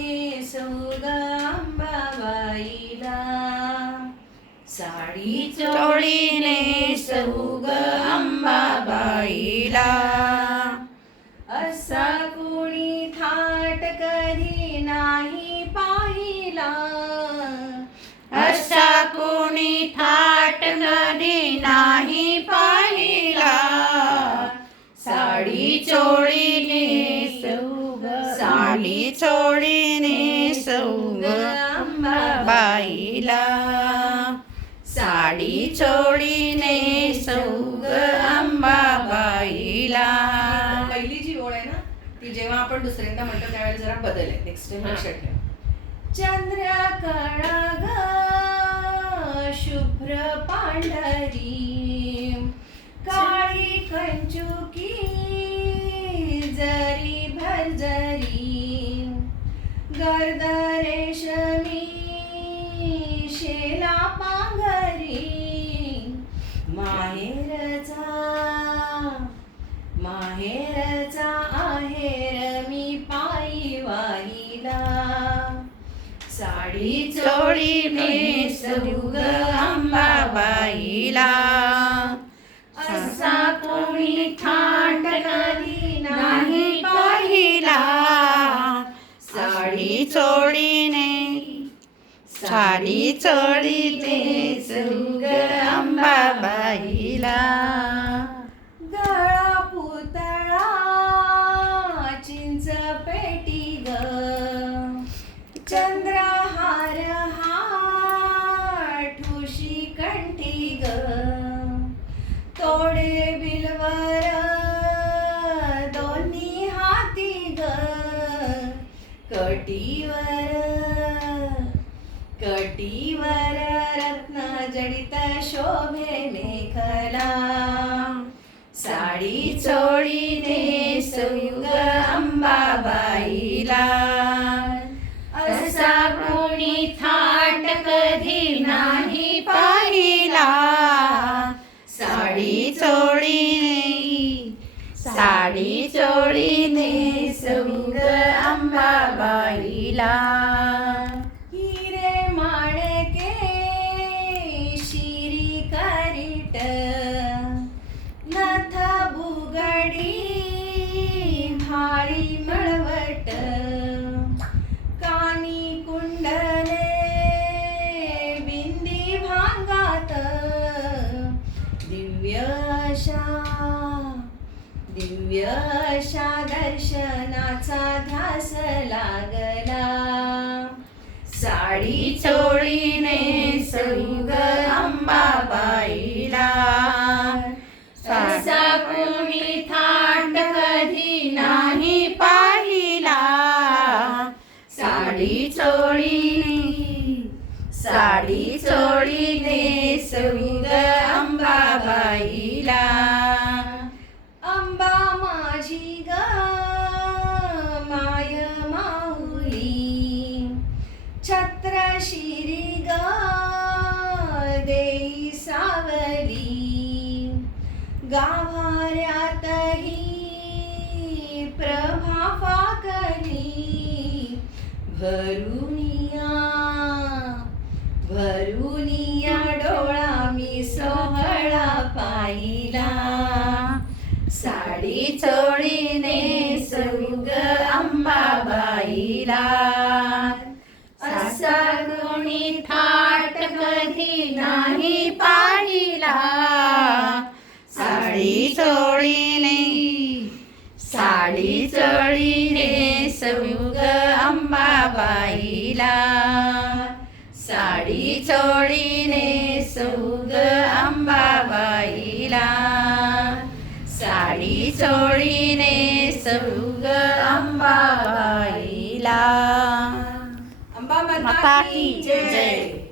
सौग अंबाबाईला. साडी चोळीने सौग अंबाबाईला. असा कोणी थाट कधी नाही पाहिला. असा कोणी थाट कधी नाही चोळीने सौग साडी चोळीने सौग अंबाबाईला. साडी चोळीने सौग अंबाबाईला. पहिली जी ओळ आहे ना ती जेव्हा आपण दुसऱ्यांदा म्हणतो त्यावेळेला जरा बदल आहे. नेक्स्ट टाइम लक्षात ठेव. चंद्र ग शुभ्र पांढरी. गर्द रेशमी शेला पांघरी. माहेरचा माहेरचा आहेर मी पायी वाहिला. साडी चोळीने सौग अंबाबाईला असा कोणी थाट कधी साडी चोळीने साडी चोळीने सौग अंबाबाईला. गळा पुतळा चिंच पेटी ग. कटीवर कटीवर रत्न जडित शोभेने कला साडी चोळीने सौग अंबाबाईला. साडी चोळीने सौग अंबाबाईला हिरे माणके शिरी करीट नथ बुगडी भाळी मळवट कानी कुंडले बिंदी भांगात दिव्य अशा दिव्य अशा दर्शनाचा ध्यास लागला. साडी चोळीने सौग अंबाबाईला ससा कोणी थाट कधी नाही पाहिला. साडी चोळीने साडी चोळीने सौग अंबाबाईला गाभाऱ्यातही प्रभा फाकली भरुनिया भरुनिया डोळा मी सोहळा पाहिला. साडी चोळीने सौग अंबाबाईला साडी चोळीने सौग अंबाबाईला. साडी चोळीने सौग अंबाबाईला. साडी चोळीने सौग अंबाबाईला. अंबा माता की जय.